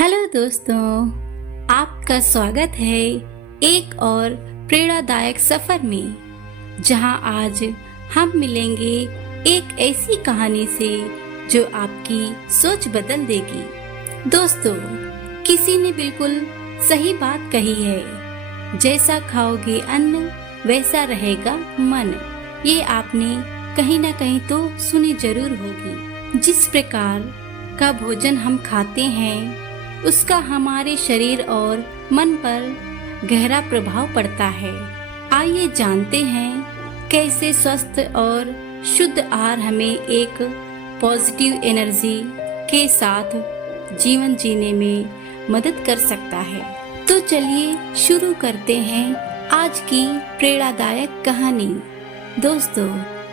Hello दोस्तों, आपका स्वागत है एक और प्रेरणादायक सफर में, जहां आज हम मिलेंगे एक ऐसी कहानी से जो आपकी सोच बदल देगी। दोस्तों, किसी ने बिल्कुल सही बात कही है, जैसा खाओगे अन्न वैसा रहेगा मन। ये आपने कहीं ना कहीं तो सुनी जरूर होगी। जिस प्रकार का भोजन हम खाते हैं उसका हमारे शरीर और मन पर गहरा प्रभाव पड़ता है। आइए जानते हैं कैसे स्वस्थ और शुद्ध आहार हमें एक पॉजिटिव एनर्जी के साथ जीवन जीने में मदद कर सकता है। तो चलिए शुरू करते हैं आज की प्रेरणादायक कहानी। दोस्तों,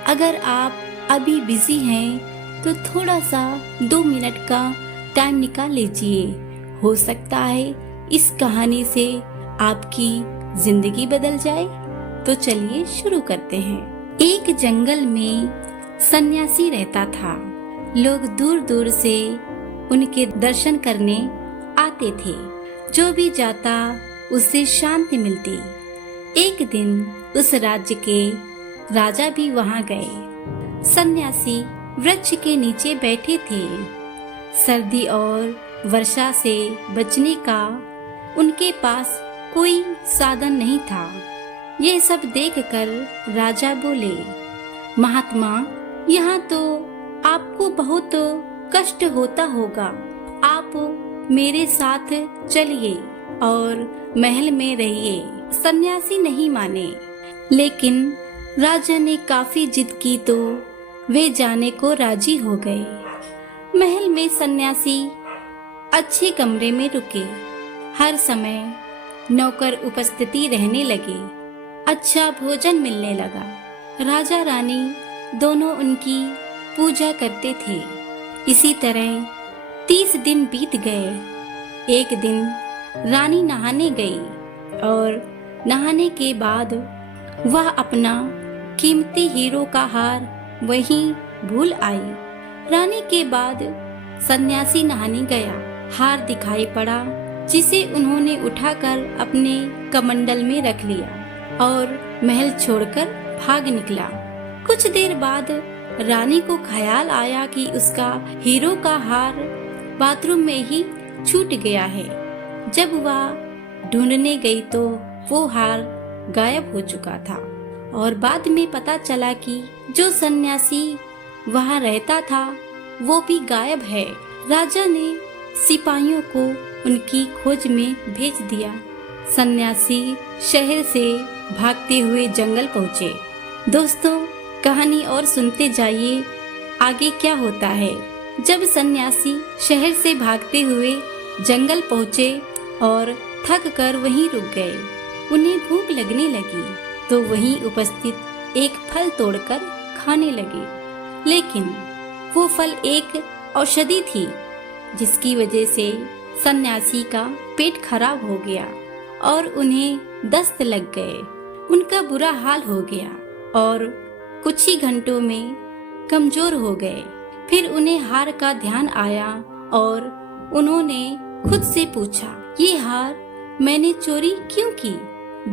अगर आप अभी बिजी हैं तो थोड़ा सा 2 मिनट का टाइम निकाल लीजिए। हो सकता है इस कहानी से आपकी जिंदगी बदल जाए। तो चलिए शुरू करते हैं। एक जंगल में सन्यासी रहता था। लोग दूर दूर से उनके दर्शन करने आते थे। जो भी जाता उसे शांति मिलती। एक दिन उस राज्य के राजा भी वहां गए। सन्यासी वृक्ष के नीचे बैठे थे। सर्दी और वर्षा से बचने का उनके पास कोई साधन नहीं था। ये सब देखकर राजा बोले, महात्मा, यहाँ तो आपको बहुत कष्ट होता होगा। आप मेरे साथ चलिए और महल में रहिए। सन्यासी नहीं माने, लेकिन राजा ने काफी जिद की तो वे जाने को राजी हो गए। महल में सन्यासी अच्छे कमरे में रुके। हर समय नौकर उपस्थिति रहने लगे। अच्छा भोजन मिलने लगा। राजा रानी दोनों उनकी पूजा करते थे। इसी तरह 30 दिन बीत गए। एक दिन रानी नहाने गई और नहाने के बाद वह अपना कीमती हीरो का हार वहीं भूल आई। रानी के बाद सन्यासी नहाने गया। हार दिखाई पड़ा, जिसे उन्होंने उठाकर अपने कमंडल में रख लिया और महल छोड़कर भाग निकला। कुछ देर बाद रानी को ख्याल आया कि उसका हीरो का हार बाथरूम में ही छूट गया है। जब वह ढूंढने गई तो वो हार गायब हो चुका था और बाद में पता चला कि जो सन्यासी वहाँ रहता था वो भी गायब है। राजा ने सिपाहियों को उनकी खोज में भेज दिया। सन्यासी शहर से भागते हुए जंगल पहुँचे। दोस्तों, कहानी और सुनते जाइए आगे क्या होता है। जब सन्यासी शहर से भागते हुए जंगल पहुँचे और थक कर वहीं रुक गए। उन्हें भूख लगने लगी तो वहीं उपस्थित एक फल तोड़कर खाने लगे। लेकिन वो फल एक औषधि थी, जिसकी वजह से सन्यासी का पेट खराब हो गया और उन्हें दस्त लग गए। उनका बुरा हाल हो गया और कुछ ही घंटों में कमजोर हो गए। फिर उन्हें हार का ध्यान आया और उन्होंने खुद से पूछा, ये हार मैंने चोरी क्यों की?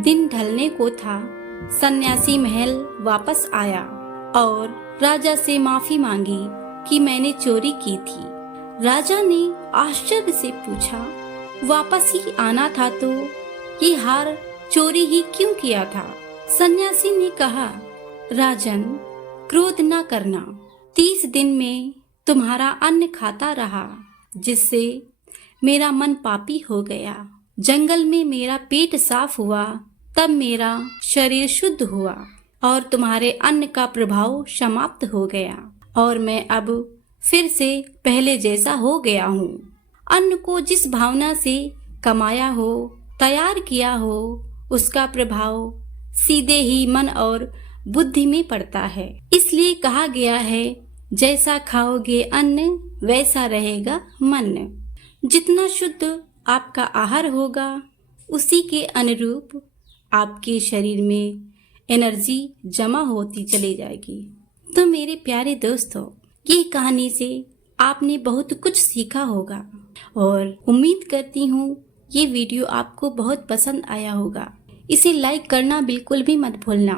दिन ढलने को था। सन्यासी महल वापस आया और राजा से माफी मांगी कि मैंने चोरी की थी। राजा ने आश्चर्य से पूछा, वापस ही आना था तो ये हार चोरी ही क्यों किया था? सन्यासी ने कहा, राजन, क्रोध न करना। 30 दिन में तुम्हारा अन्न खाता रहा, जिससे मेरा मन पापी हो गया। जंगल में मेरा पेट साफ हुआ, तब मेरा शरीर शुद्ध हुआ और तुम्हारे अन्न का प्रभाव समाप्त हो गया और मैं अब फिर से पहले जैसा हो गया हूँ। अन्न को जिस भावना से कमाया हो, तैयार किया हो, उसका प्रभाव सीधे ही मन और बुद्धि में पड़ता है। इसलिए कहा गया है, जैसा खाओगे अन्न वैसा रहेगा मन। जितना शुद्ध आपका आहार होगा, उसी के अनुरूप आपके शरीर में एनर्जी जमा होती चली जाएगी। तो मेरे प्यारे दोस्तों, ये कहानी से आपने बहुत कुछ सीखा होगा और उम्मीद करती हूँ ये वीडियो आपको बहुत पसंद आया होगा। इसे लाइक करना बिल्कुल भी मत भूलना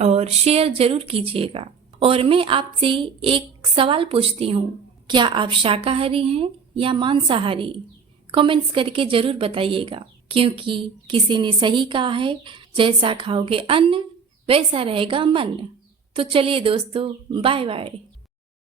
और शेयर जरूर कीजिएगा। और मैं आपसे एक सवाल पूछती हूँ, क्या आप शाकाहारी हैं या मांसाहारी? कमेंट्स करके जरूर बताइएगा, क्योंकि किसी ने सही कहा है, जैसा खाओगे अन्न वैसा रहेगा मन। तो चलिए दोस्तों, बाय बाय।